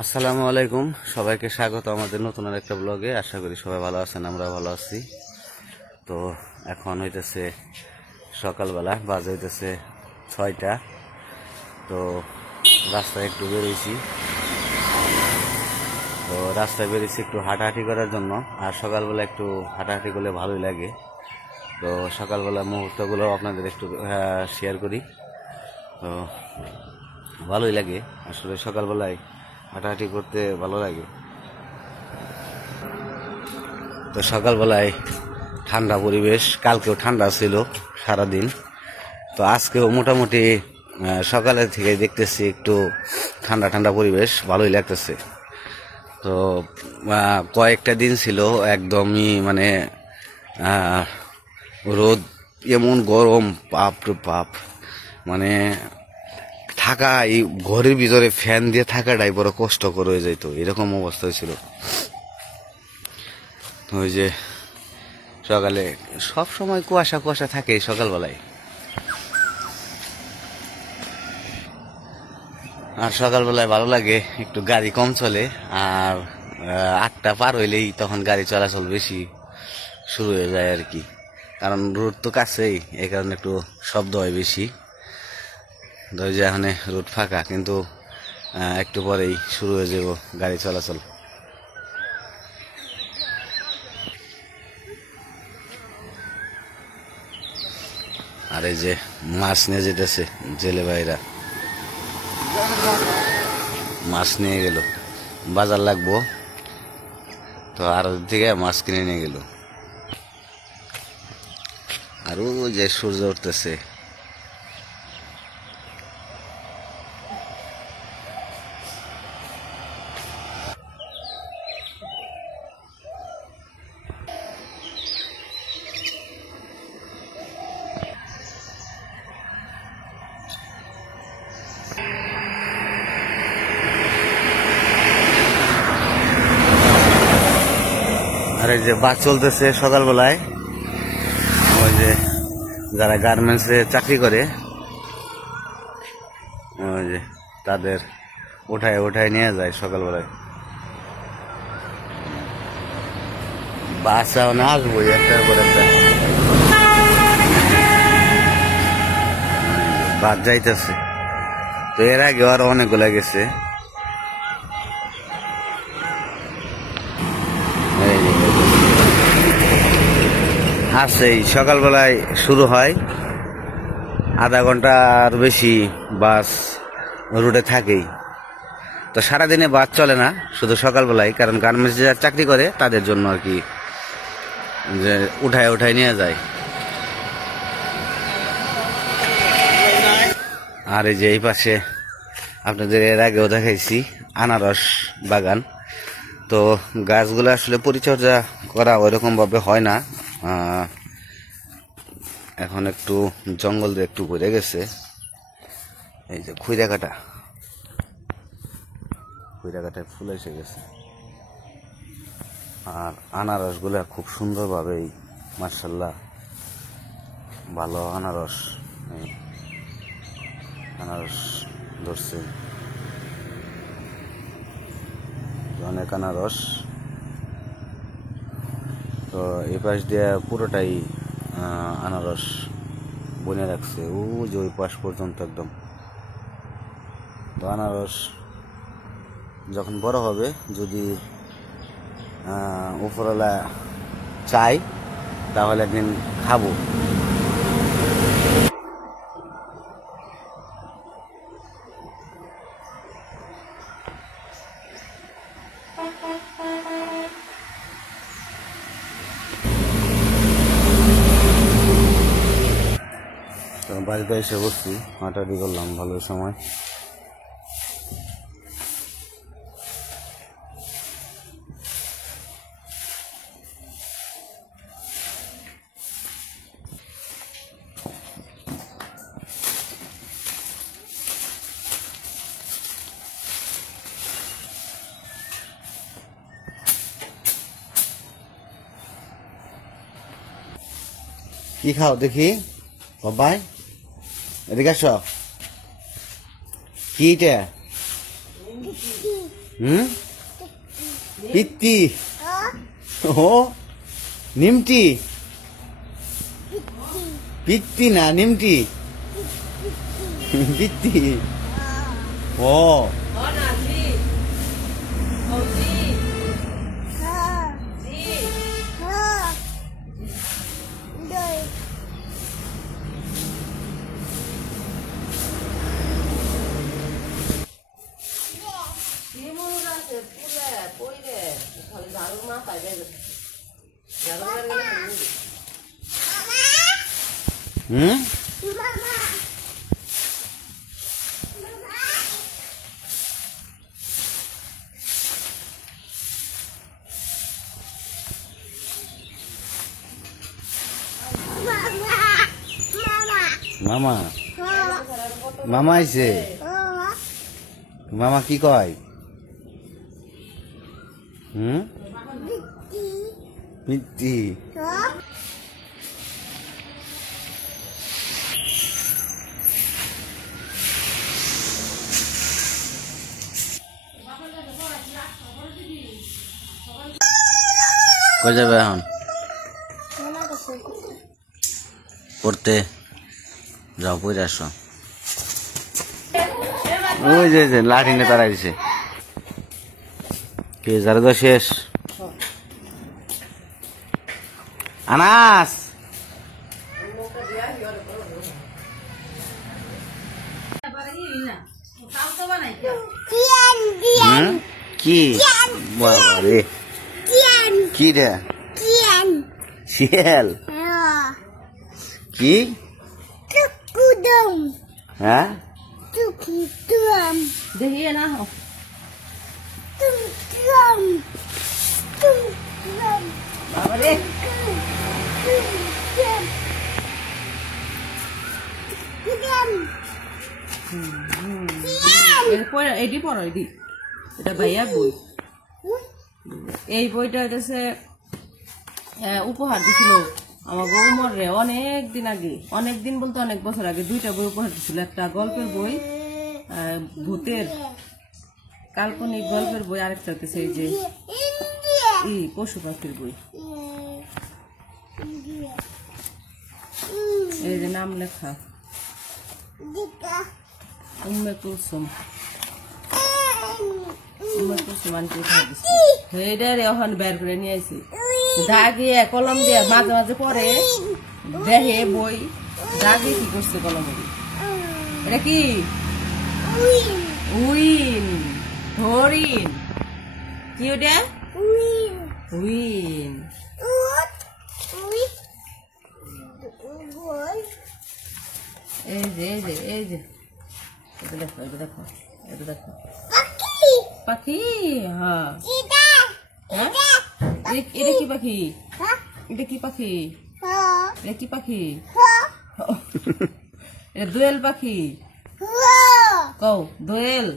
আসসালামু আলাইকুম, সবাইকে স্বাগত আমাদের নতুন একটা ব্লগে। আশা করি সবাই ভালো আছেন, আমরা ভালো আছি। তো এখন হইতেছে সকালবেলা, বাজে হইতেছে 6টা। তো রাস্তায় একটু বেরোইছি, একটু হাঁটাহাঁটি করার জন্য। আর সকালবেলা একটু হাঁটাহাঁটি করলে ভালোই লাগে। তো সকালবেলা মুহূর্তগুলো আপনাদের একটু শেয়ার করি। তো ভালোই লাগে আসলে, সকালবেলায় হাঁটাহাঁটি করতে ভালো লাগে। তো সকালবেলায় ঠান্ডা পরিবেশ, কালকেও ঠান্ডা ছিল সারাদিন। তো আজকেও মোটামুটি সকালের থেকে দেখতেছি একটু ঠান্ডা ঠান্ডা পরিবেশ, ভালোই লাগতেছে। তো কয়েকটা দিন ছিল একদমই মানে রোদ, এমন গরম, বাপ রে বাপ। মানে থাকা, এই ঘরের ভিতরে ফ্যান দিয়ে থাকাটাই বড় কষ্টকর হয়ে যেত, এরকম অবস্থা হয়েছিল। ওই যে সকালে সব সময় কুয়াশা কুয়াশা থাকে সকালবেলায়। আর সকালবেলায় ভালো লাগে, একটু গাড়ি কম চলে। আর 8টা পার হইলেই তখন গাড়ি চলাচল বেশি শুরু হয়ে যায় আর কি। কারণ রোড তো কাছেই, এই কারণে একটু শব্দ হয় বেশি। ধর যে এখানে রোড ফাঁকা, কিন্তু একটু পরেই শুরু হয়ে যাব গাড়ি চলাচল। আর এই যে মাছ নিয়ে যেতেছে জেলে ভাইরা, মাছ নিয়ে গেল, বাজার লাগবো তো আর থেকে মাছ কিনে নিয়ে গেল। আর ওই যে সূর্য উঠতেছে। আর এই যে বাস চলতেছে সকালবেলায়, ওই যে যারা গার্মেন্টসে চাকরি করে, ওই যে তাদের উঠায় উঠায় নিয়ে যায় সকালবেলায়। বাস না আসবো একটার পর একটা, বাস যাইতেছে। তো এর আগে আরো অনেকগুলা গেছে। আসেই সকালবেলায় শুরু হয়, আধা ঘন্টার বেশি বাস রুটে থাকেই। তো সারাদিনে বাস চলে না, শুধু সকালবেলায়, কারণ গার্মেন্টস যারা চাকরি করে তাদের জন্য আর কি, যে উঠায় উঠায় নিয়ে যায়। আর এই যে এই পাশে আপনাদের এর আগেও দেখাইছি আনারস বাগান। তো গাছগুলো আসলে পরিচর্যা করা ওইরকম ভাবে হয় না, এখন একটু জঙ্গল দিয়ে একটু ভরে গেছে। এই যে খুইরা কাটায় ফুল এসে গেছে। আর আনারসগুলা খুব সুন্দরভাবেই, মার্শাল্লাহ, ভালো আনারস ধরছে, অনেক আনারস। তো এই পাশ দিয়ে পুরোটাই আনারস বনে রাখছে, ও যে ওই পাশ পর্যন্ত একদম। তো আনারস যখন বড় হবে, যদি উপরওয়ালা চাই, তাহলে একদিন খাবো। বাড়িতে এসে বসছি, হাঁটাহাঁটি করলাম ভালো সময়। কি খাও দেখি বাবাই, এদিকে আসো। কি এটা? হুম পিত্তি ও নিমটি পিত্তি না নিমটি পিত্তি ও হুম মামা মামা আইছে মামা কি কয় হুম মিত্তি কই যাবে এখন পড়তে যাও পড়ে আসো ওই যে লাঠি নিয়ে তারা দিছে কে যারা তো শেষ আনাস কি বাবারে কি রে শিয়াল কি হ্যাঁ দেখিয়ে না বাবারে এটি পড়ো এটি এটা ভাইয়ার বই এই বইটা হচ্ছে উপহার দিছিল আমার বৌমর রে অনেক দিন বলতে অনেক বছর আগে 2টা বই উপহার দিছিল একটা গল্পের বই ভূতের কাল্পনিক গল্পের বই আরেকটা হচ্ছে এই যে পশু পাখির বই এই যে নাম লেখা উম্মে কুলসুম আনতে এইটা রে এখন বের করে নিয়ে আসি দাগিয়ে কলম দিয়ে মাঝে মাঝে পরে দেখে বই দাগিয়ে কি করছে কলম এটা কি উইন হরিণ কি ওটা উইন এই যে এটা দেখো পাখি হ্যাঁ এটা কি পাখি এটা কি পাখি এটা দোয়েল পাখি কও দোয়েল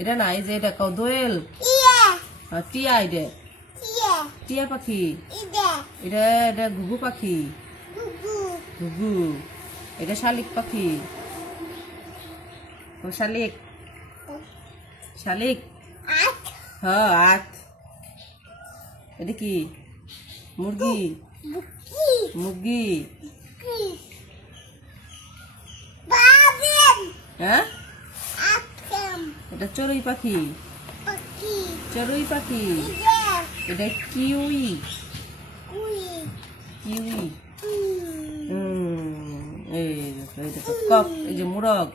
এটা না এই যে এটা কও দোয়েল টিয়া এটা টিয়া পাখি এটা ঘুঘু পাখি ঘুঘু এটা শালিক পাখি শালিক হ্যাঁ আট এটা কি মুরগি হ্যাঁ এটা চড়ুই পাখি এটা কিউই এই দেখো কক এই যে মুরগ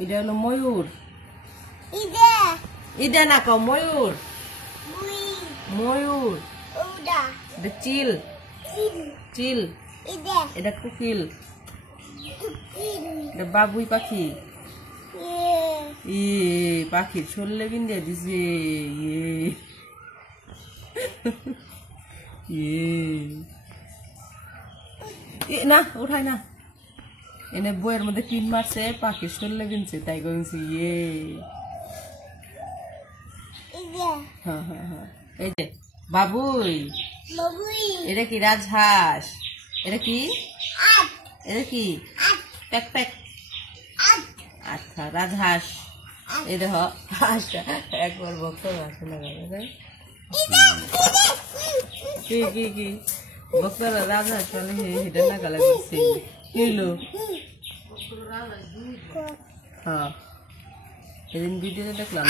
এটা হলো ময়ূর এটা না কও ময়ূর এটা চিল এটা কোকিল এটা বাবুই পাখি পাখির শরীরে বিন্দে দিছে না উঠাই না এনে বইয়ের মধ্যে পিন মারছে পাখির শরীরে বিনছে তাই কইছি হ্যাঁ এই যে বাবুই এটা কি রাজহাঁস এটা কি এটা কি প্যাক প্যাক আচ্ছা রাজহাঁস এই দেখো হাঁসটা একবার বক্তব্য আসে না কি কি কি বক্তব্য রাজহাঁস মানে হেঁটে না গালা করছে কি হলো হ্যাঁ সেদিন ভিডিওতে দেখলাম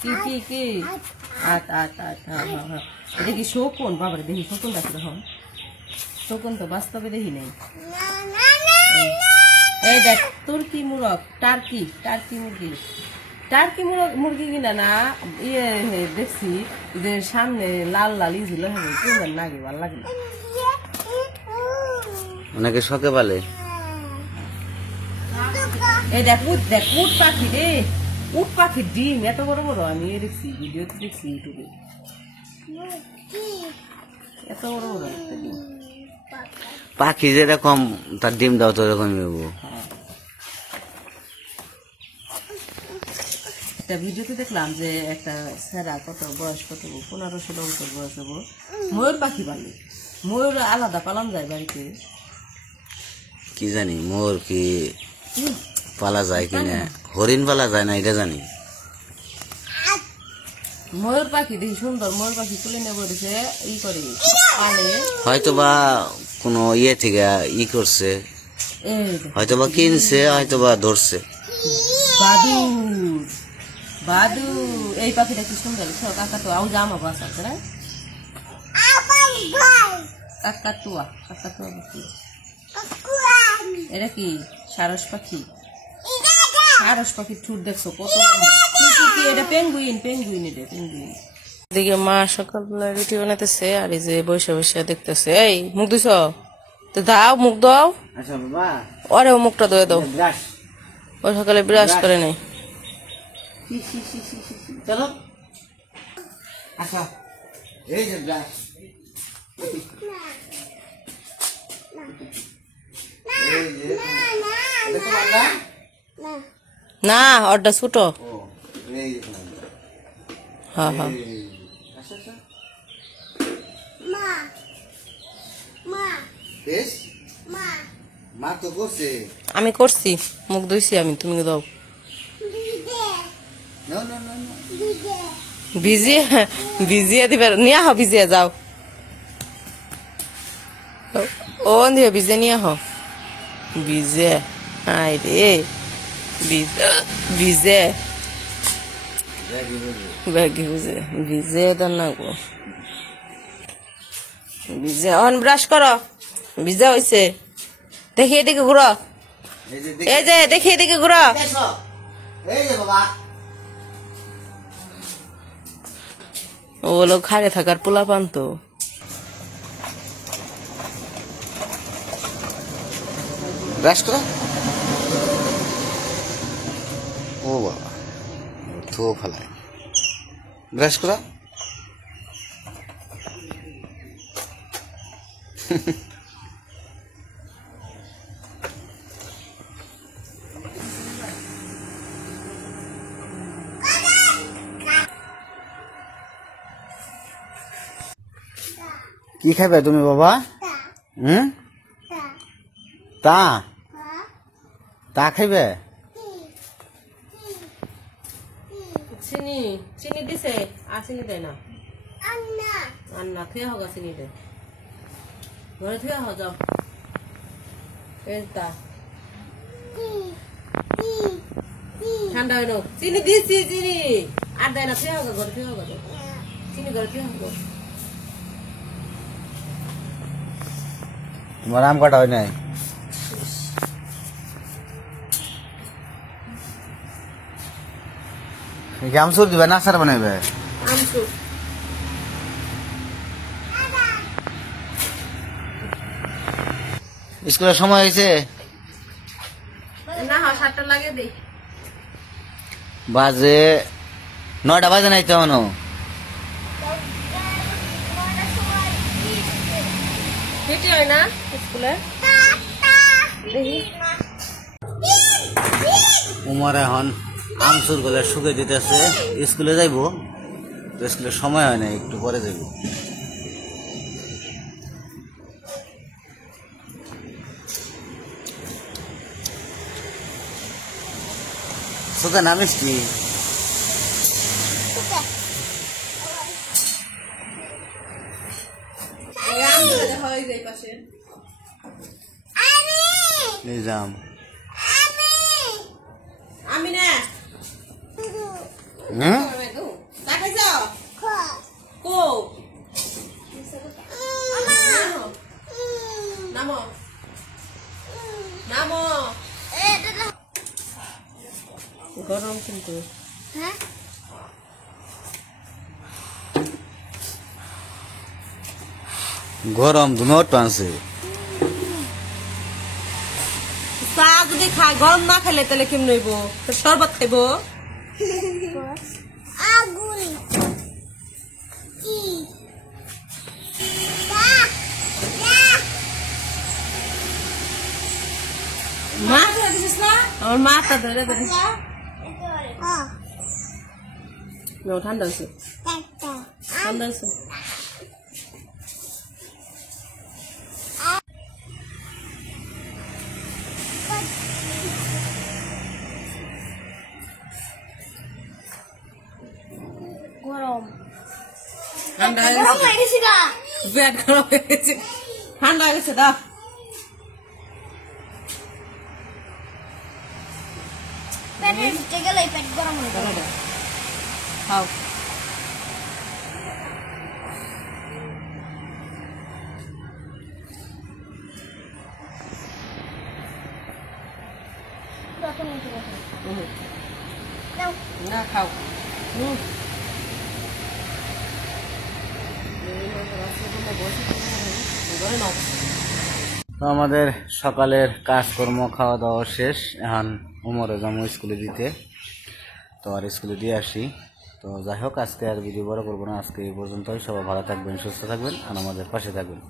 কি কি কি হ্যাঁ এটা কি শকুন বাবার দেখি শকুন দেখো এখন শকুন তো বাস্তবে দেখি নাই এই দেখ তুর্কি মুরগ টার্কি মুরগি কিনা না ইয়ে দেখছি যে সামনে লাল লাল ইছিল কেমন লাগে ভাল লাগে না অনেকে শখে পালে। এই দেখ উট পাখি রে উট পাখির ডিম এত বড় বড় আমি দেখছি ভিডিওতে দেখছি ইউটিউবে এত বড় বড় একটা ডিম পাখি যেরকম তার ডিম দাও তো এরকমই হবো। একটা ভিডিওতে দেখলাম যে একটা স্যারা কত বয়স কত 15-16 বছর বয়স হবো ময়ূর পাখি পালে ময়ূর আলাদা পালন যায় বাড়িতে কি জানি মোর কি পালা যায় কিনা হরিণ পালা যায় না এটা জানি। ময়ূর পাখি দেখি সুন্দর ময়ূর পাখি তুলে নেবো দিছে ই করে পালে হয়তো বা কোনো ইয়ে থেকে ই করছে হয়তো বা কিনছে হয়তো বা ধরছে। বাদু এই পাখিটা কি সুন্দর কাকা তো আউ জামা বাস আছে না কাকাতুয়া পাখি এটা কি সারস পাখির ঠুট দেখছো কত এটা পেঙ্গুইন এদিকে মা সকালবেলা রুটি বানাতেছে আর এই যে বসে বসে দেখতেছে এই মুখ দিছ তো দাও মুখ দাও আচ্ছা বাবা ওরে মুখটা ধুয়ে দাও ও সকালে ব্রাশ করে নাই চলো আচ্ছা এই যে ব্রাশ না ওটা ছোটো হ্যাঁ আমি করছি মুখ ধুইছি আমি তুমি দাও ভিজিয়ে দিবে নিয়ে আহ ভিজিয়ে যাও ও দিয়ে ভিজে নিয়ে আহ ভিজে আই রে ভিজে ব্যাগি ভিজে দেন না গো ভিজে অন ব্রাশ করো ভিজা হয়েছে দেখি এদিকে ঘুরো এই যে দেখি এদিকে ঘুরো ও লোক খাড়ে থাকার পোলা পান তো ব্রাশ করো ও বাবা ধো ফেলায় ব্রাশ করো কি খাবে তুমি বাবা তা তা খাইবে চিনি দিছে আর চিনি দেয় না আন্না থুয়ে হোক চিনি দে ঘরে থুয়ে হোক যাও ঠান্ডা হইল চিনি দিছি চিনি আর দেয় না থুয়ে হোক ঘরে থুয়ে হোক চিনি ঘরে থুয়ে হোক তোমার আম কাটা হয় নাই আমসুর দিবে না আচার বানাইবে স্কুলের সময় হয়েছে না 7টা লাগে দেই বাজে 9টা বাজে নাই তো এখনো ছুটি হয় না স্কুলে দেখি উমর এখন আমসুর গলে শুকে দিতেছে স্কুলে যাইবো তো স্কুলের সময় হয় না একটু পরে যাইব সোজা না মিষ্টি নিজাম আমি না হুম দেখাই যাও কো নামো নামো গরম কিন্তু গরম দুটো আছে চা যদি খায় গরম না খেলে তাহলে কেমন হইব শরবত খাইব আগুন কি মা দিছিস না আমার মাথা ধরে ধরে ঠান্ডা হয়েছে ঠান্ডা হয়েছে গরম ঠান্ডা হয়ে গেছে পেট গরম হয়ে গেছে ঠান্ডা হয়ে গেছে দাও পেটের ভিতরে গেলে পেট গরম হয়ে যাবে খাও না খাও তো আমাদের সকালের কাজকর্ম খাওয়া দাওয়া শেষ এখন উমরে যাবো স্কুলে দিতে তো আর স্কুলে দিয়ে আসি তো যাই হোক আজকে আর ভিডিও বড় করবো না আজকে এই পর্যন্তই সবাই ভালো থাকবেন সুস্থ থাকবেন আর আমাদের পাশে থাকবেন